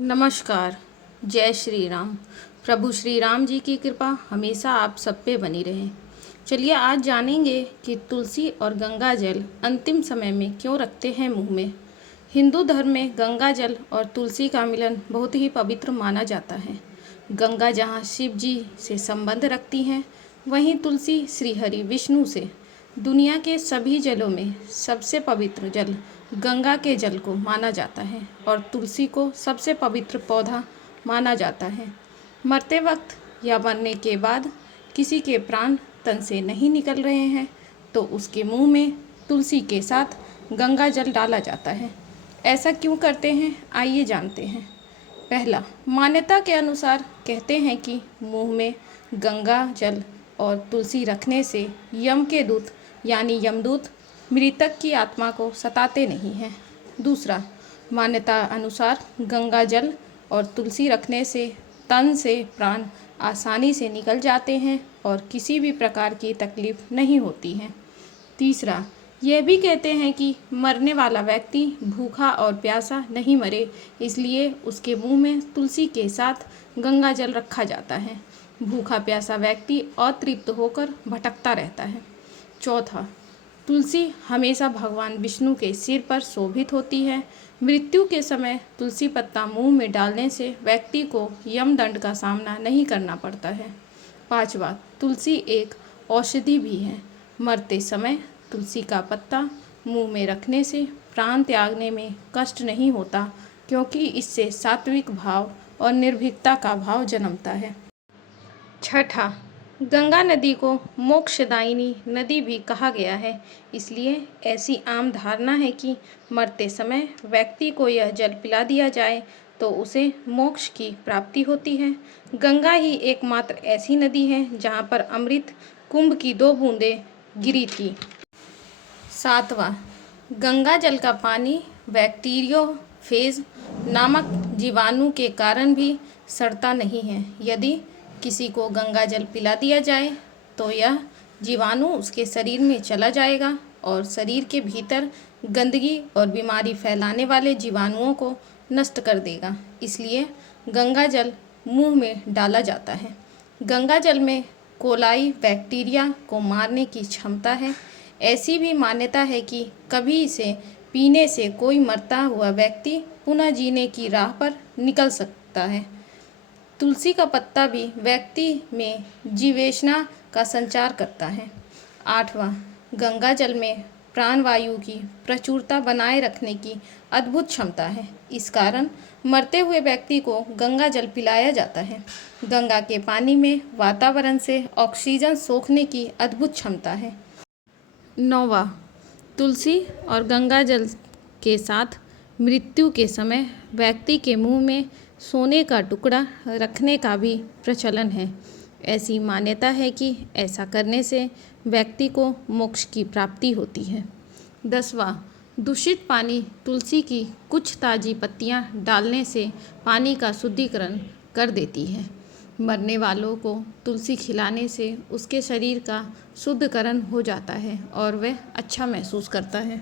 नमस्कार। जय श्री राम। प्रभु श्री राम जी की कृपा हमेशा आप सब पे बनी रहे। चलिए आज जानेंगे कि तुलसी और गंगा जल अंतिम समय में क्यों रखते हैं मुंह में। हिंदू धर्म में गंगा जल और तुलसी का मिलन बहुत ही पवित्र माना जाता है। गंगा जहाँ शिव जी से संबंध रखती हैं, वहीं तुलसी श्री हरि विष्णु से। दुनिया के सभी जलों में सबसे पवित्र जल गंगा के जल को माना जाता है और तुलसी को सबसे पवित्र पौधा माना जाता है। मरते वक्त या मरने के बाद किसी के प्राण तन से नहीं निकल रहे हैं तो उसके मुंह में तुलसी के साथ गंगा जल डाला जाता है। ऐसा क्यों करते हैं, आइए जानते हैं। पहला, मान्यता के अनुसार कहते हैं कि मुंह में गंगा जल और तुलसी रखने से यम के दूत यानी यमदूत मृतक की आत्मा को सताते नहीं हैं। दूसरा, मान्यता अनुसार गंगा जल और तुलसी रखने से तन से प्राण आसानी से निकल जाते हैं और किसी भी प्रकार की तकलीफ नहीं होती है। तीसरा, यह भी कहते हैं कि मरने वाला व्यक्ति भूखा और प्यासा नहीं मरे, इसलिए उसके मुंह में तुलसी के साथ गंगा जल रखा जाता है। भूखा प्यासा व्यक्ति अतृप्त होकर भटकता रहता है। चौथा, तुलसी हमेशा भगवान विष्णु के सिर पर शोभित होती है। मृत्यु के समय तुलसी पत्ता मुंह में डालने से व्यक्ति को यमदंड का सामना नहीं करना पड़ता है। पांचवा, तुलसी एक औषधि भी है। मरते समय तुलसी का पत्ता मुंह में रखने से प्राण त्यागने में कष्ट नहीं होता, क्योंकि इससे सात्विक भाव और निर्भीकता का भाव जन्मता है। छठा, गंगा नदी को मोक्षदायिनी नदी भी कहा गया है, इसलिए ऐसी आम धारणा है कि मरते समय व्यक्ति को यह जल पिला दिया जाए तो उसे मोक्ष की प्राप्ति होती है। गंगा ही एकमात्र ऐसी नदी है जहाँ पर अमृत कुंभ की 2 बूंदें गिरी थी। सातवां, गंगा जल का पानी बैक्टीरियोफेज नामक जीवाणु के कारण भी सड़ता नहीं है। यदि किसी को गंगा जल पिला दिया जाए तो यह जीवाणु उसके शरीर में चला जाएगा और शरीर के भीतर गंदगी और बीमारी फैलाने वाले जीवाणुओं को नष्ट कर देगा। इसलिए गंगा जल मुंह में डाला जाता है। गंगा जल में कोलाई बैक्टीरिया को मारने की क्षमता है। ऐसी भी मान्यता है कि कभी इसे पीने से कोई मरता हुआ व्यक्ति पुनः जीने की राह पर निकल सकता है। तुलसी का पत्ता भी व्यक्ति में जीवेशना का संचार करता है। आठवां, गंगा जल में प्राणवायु की प्रचुरता बनाए रखने की अद्भुत क्षमता है। इस कारण मरते हुए व्यक्ति को गंगा जल पिलाया जाता है। गंगा के पानी में वातावरण से ऑक्सीजन सोखने की अद्भुत क्षमता है। नौवां, तुलसी और गंगा जल के साथ मृत्यु के समय व्यक्ति के मुंह में सोने का टुकड़ा रखने का भी प्रचलन है। ऐसी मान्यता है कि ऐसा करने से व्यक्ति को मोक्ष की प्राप्ति होती है। 10वां, दूषित पानी तुलसी की कुछ ताज़ी पत्तियां डालने से पानी का शुद्धिकरण कर देती है। मरने वालों को तुलसी खिलाने से उसके शरीर का शुद्धिकरण हो जाता है और वह अच्छा महसूस करता है।